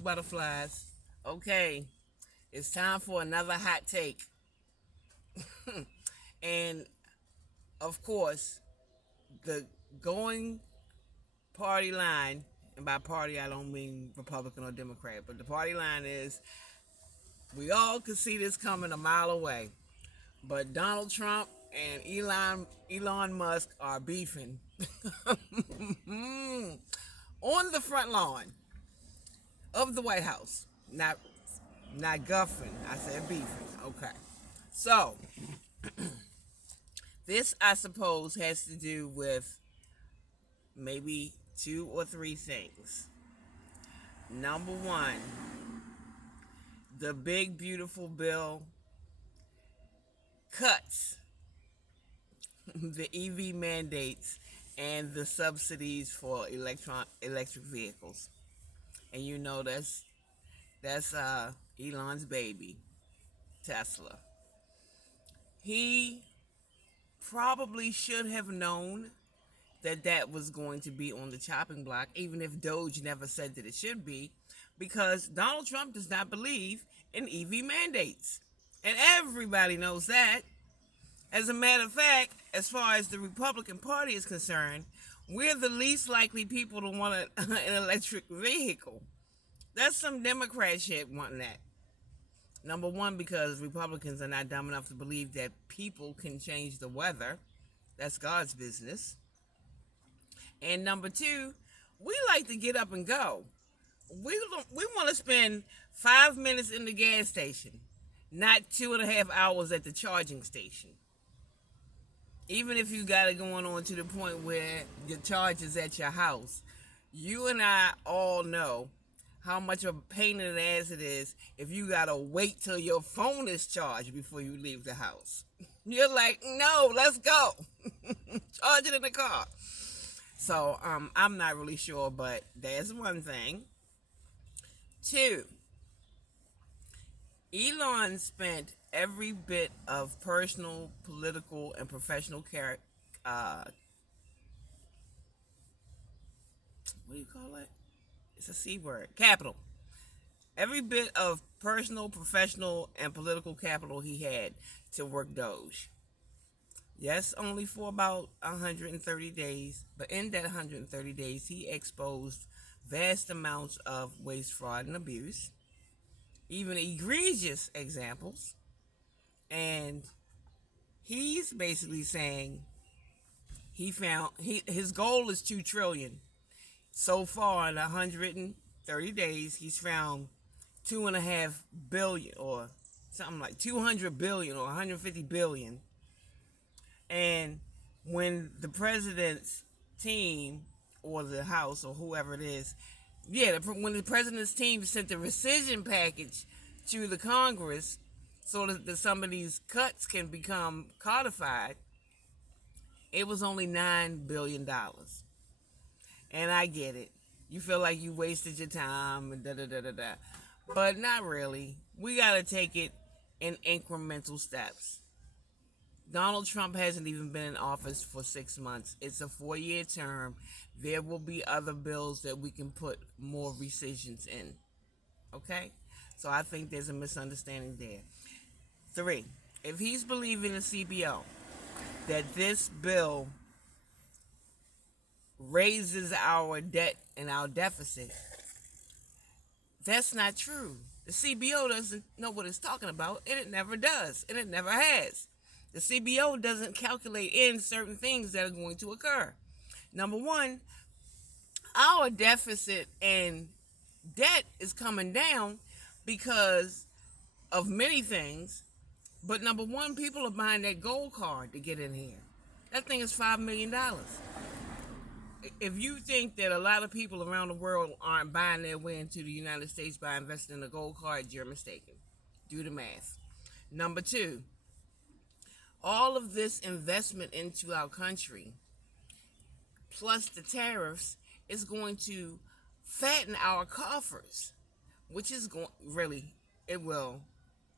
Butterflies. Okay, it's time for another hot take. And of course, the going party line, and by party I don't mean Republican or Democrat, but the party line is we all could see this coming a mile away. But Donald Trump and Elon Musk are beefing on the front lawn of the White House. Not guffing. I said beefing. Okay. So this, I suppose, has to do with maybe two or three things. Number one, the big, beautiful bill cuts the EV mandates and the subsidies for electric vehicles. And you know that's Elon's baby, Tesla. He probably should have known that was going to be on the chopping block, even if Doge never said that it should be, because Donald Trump does not believe in EV mandates. And everybody knows that. As a matter of fact, as far as the Republican Party is concerned, we're the least likely people to want an electric vehicle. That's some Democrat shit wanting that. Number one, because Republicans are not dumb enough to believe that people can change the weather. That's God's business. And number two, we like to get up and go. We want to spend 5 minutes in the gas station, not 2.5 hours at the charging station. Even if you got it going on to the point where your charge is at your house, you and I all know how much of a pain in the ass it is if you gotta wait till your phone is charged before you leave the house. You're like, no, let's go. Charge it in the car. So I'm not really sure, but there's one thing. Two, Elon spent every bit of personal, political, and professional what do you call it? It's a C word. Capital. Every bit of personal, professional, and political capital he had to work Doge. Yes, only for about 130 days, but in that 130 days, he exposed vast amounts of waste, fraud, and abuse, even egregious examples. And he's basically saying his goal is 2 trillion. So far in 130 days, he's found 2.5 billion or something like 200 billion or 150 billion. And when the president's team or the House or whoever it is, when the president's team sent the rescission package to the Congress so that some of these cuts can become codified, it was only $9 billion. And I get it. You feel like you wasted your time and da-da-da-da-da. But not really. We got to take it in incremental steps. Donald Trump hasn't even been in office for 6 months. It's a 4-year term. There will be other bills that we can put more rescissions in. Okay? So I think there's a misunderstanding there. 3, if he's believing in CBO, that this bill raises our debt and our deficit, that's not true. The CBO doesn't know what it's talking about, and it never does, and it never has. The CBO doesn't calculate in certain things that are going to occur. Number one, our deficit and debt is coming down because of many things. But number one, people are buying that gold card to get in here. That thing is $5 million. If you think that a lot of people around the world aren't buying their way into the United States by investing in a gold card, you're mistaken. Do the math. Number two, all of this investment into our country, plus the tariffs, is going to fatten our coffers, which is it will.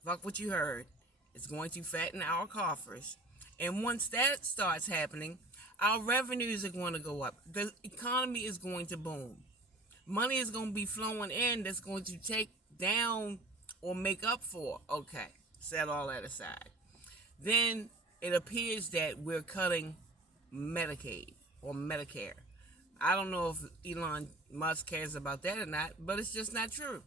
Fuck what you heard. It's going to fatten our coffers. And once that starts happening, our revenues are going to go up. The economy is going to boom. Money is going to be flowing in that's going to take down or make up for. Okay, set all that aside. Then it appears that we're cutting Medicaid or Medicare. I don't know if Elon Musk cares about that or not, but it's just not true.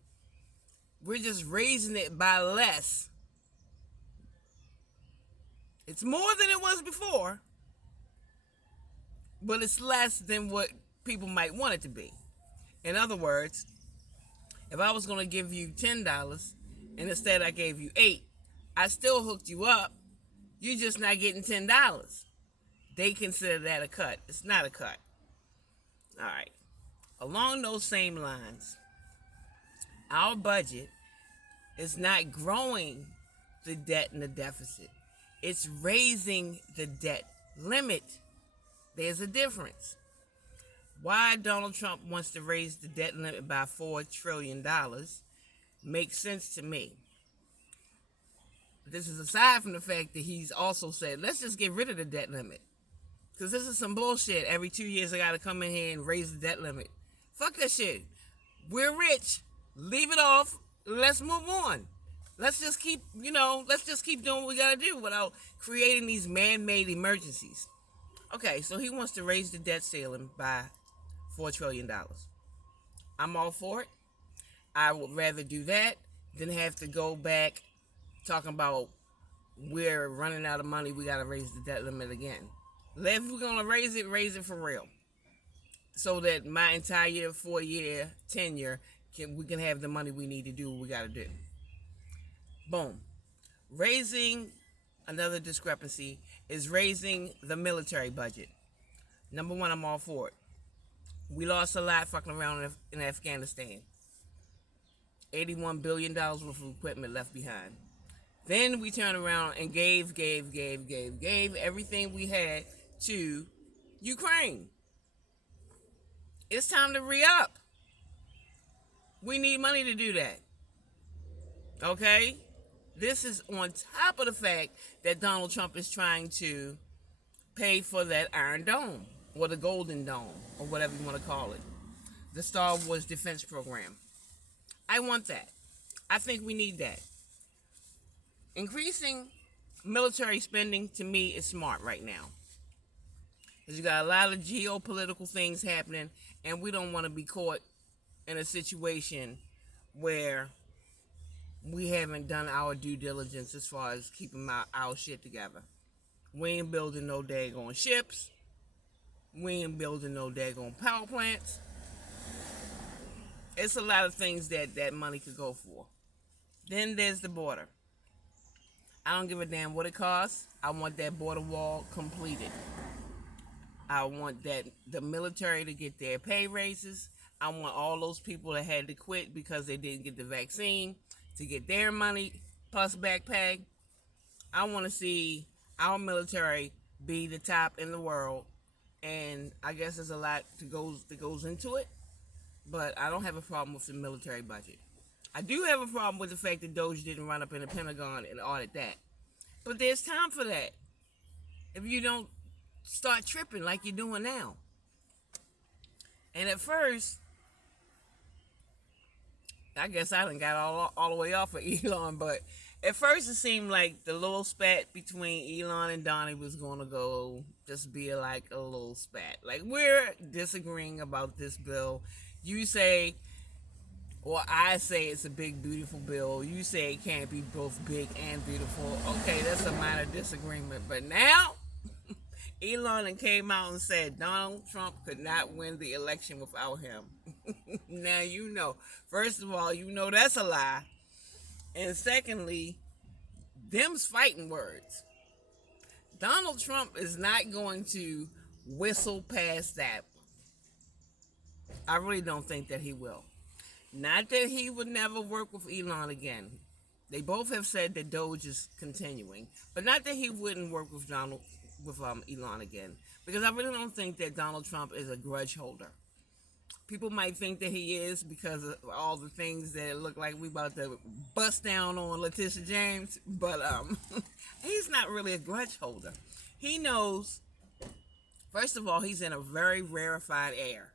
We're just raising it by less. It's more than it was before, but it's less than what people might want it to be. In other words, if I was going to give you $10 and instead I gave you $8, I still hooked you up. You're just not getting $10. They consider that a cut. It's not a cut. All right. Along those same lines, our budget is not growing the debt and the deficit. It's raising the debt limit. There's a difference. Why Donald Trump wants to raise the debt limit by $4 trillion makes sense to me. This is aside from the fact that he's also said, let's just get rid of the debt limit. Because this is some bullshit. Every 2 years I got to come in here and raise the debt limit. Fuck that shit. We're rich. Leave it off. Let's move on. Let's just keep doing what we got to do without creating these man-made emergencies. Okay, so he wants to raise the debt ceiling by $4 trillion. I'm all for it. I would rather do that than have to go back talking about we're running out of money, we got to raise the debt limit again. If we're going to raise it for real. So that my entire 4-year tenure, we can have the money we need to do what we got to do. Boom. Raising, another discrepancy, is raising the military budget. Number one, I'm all for it. We lost a lot fucking around in Afghanistan. $81 billion worth of equipment left behind. Then we turned around and gave everything we had to Ukraine. It's time to re-up. We need money to do that. Okay? This is on top of the fact that Donald Trump is trying to pay for that Iron Dome, or the Golden Dome, or whatever you want to call it. The Star Wars defense program. I want that. I think we need that. Increasing military spending, to me, is smart right now. Because you got a lot of geopolitical things happening, and we don't want to be caught in a situation where we haven't done our due diligence as far as keeping our shit together. We ain't building no daggone ships. We ain't building no daggone power plants. It's a lot of things that money could go for. Then there's the border. I don't give a damn what it costs. I want that border wall completed. I want the military to get their pay raises. I want all those people that had to quit because they didn't get the vaccine to get their money plus back pay. I want to see our military be the top in the world, and I guess there's a lot that goes into it, but I don't have a problem with the military budget. I do have a problem with the fact that Doge didn't run up in the Pentagon and audit that, but there's time for that if you don't start tripping like you're doing now. And at first, I guess I done got all the way off of Elon, but at first it seemed like the little spat between Elon and Donnie was going to go just be like a little spat. Like, we're disagreeing about this bill. You say, or I say it's a big, beautiful bill. You say it can't be both big and beautiful. Okay, that's a minor disagreement. But now, Elon came out and said Donald Trump could not win the election without him. Now you know. First of all, you know that's a lie. And secondly, them's fighting words. Donald Trump is not going to whistle past that. I really don't think that he will. Not that he would never work with Elon again. They both have said that Doge is continuing, but not that he wouldn't work with Elon again. Because I really don't think that Donald Trump is a grudge holder. People might think that he is because of all the things that look like we about to bust down on Letitia James, but he's not really a grudge holder. He knows, first of all, he's in a very rarefied air.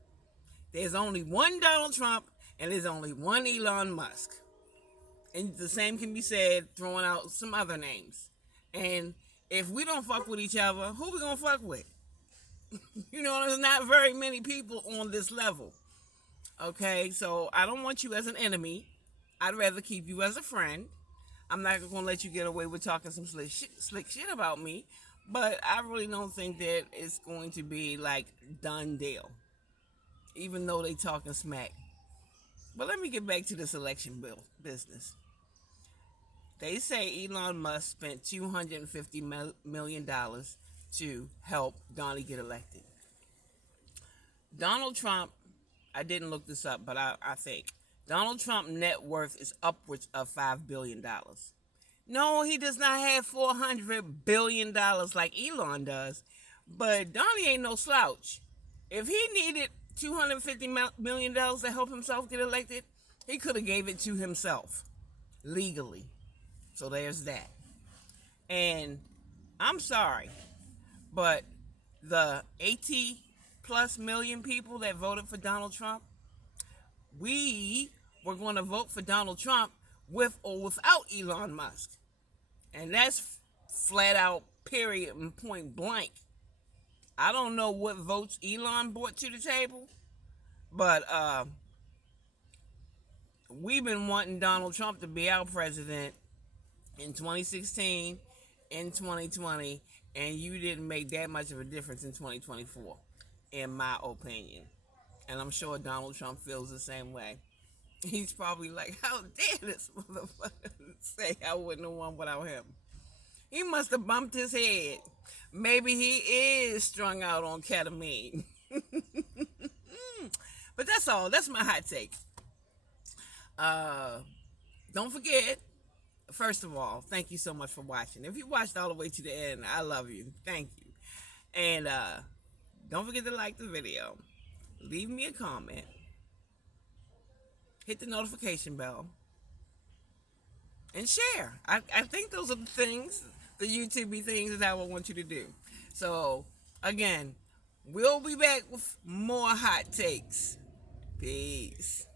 There's only one Donald Trump and there's only one Elon Musk. And the same can be said throwing out some other names. And if we don't fuck with each other, who we gonna fuck with? You know, there's not very many people on this level. Okay, so I don't want you as an enemy. I'd rather keep you as a friend. I'm not gonna let you get away with talking some slick shit about me, but I really don't think that it's going to be like done deal, even though they talking smack. But let me get back to this election bill business. They say Elon Musk spent $250 million to help Donnie get elected. Donald Trump, I didn't look this up, but I think Donald Trump's net worth is upwards of $5 billion. No, he does not have $400 billion like Elon does, but Donnie ain't no slouch. If he needed $250 million to help himself get elected, he could have gave it to himself legally. So there's that. And I'm sorry, but the 80 plus million people that voted for Donald Trump, we were going to vote for Donald Trump with or without Elon Musk. And that's flat out, period, and point blank. I don't know what votes Elon brought to the table, but we've been wanting Donald Trump to be our president in 2016, in 2020, and you didn't make that much of a difference in 2024, in my opinion. And I'm sure Donald Trump feels the same way. He's probably like, how dare this motherfucker say I wouldn't have won without him. He must have bumped his head. Maybe he is strung out on ketamine. But that's all. That's my hot take. Don't forget, first of all, thank you so much for watching. If you watched all the way to the end, I love you. Thank you. And don't forget to like the video. Leave me a comment. Hit the notification bell. And share. I think those are the things, the YouTube things that I would want you to do. So, again, we'll be back with more hot takes. Peace.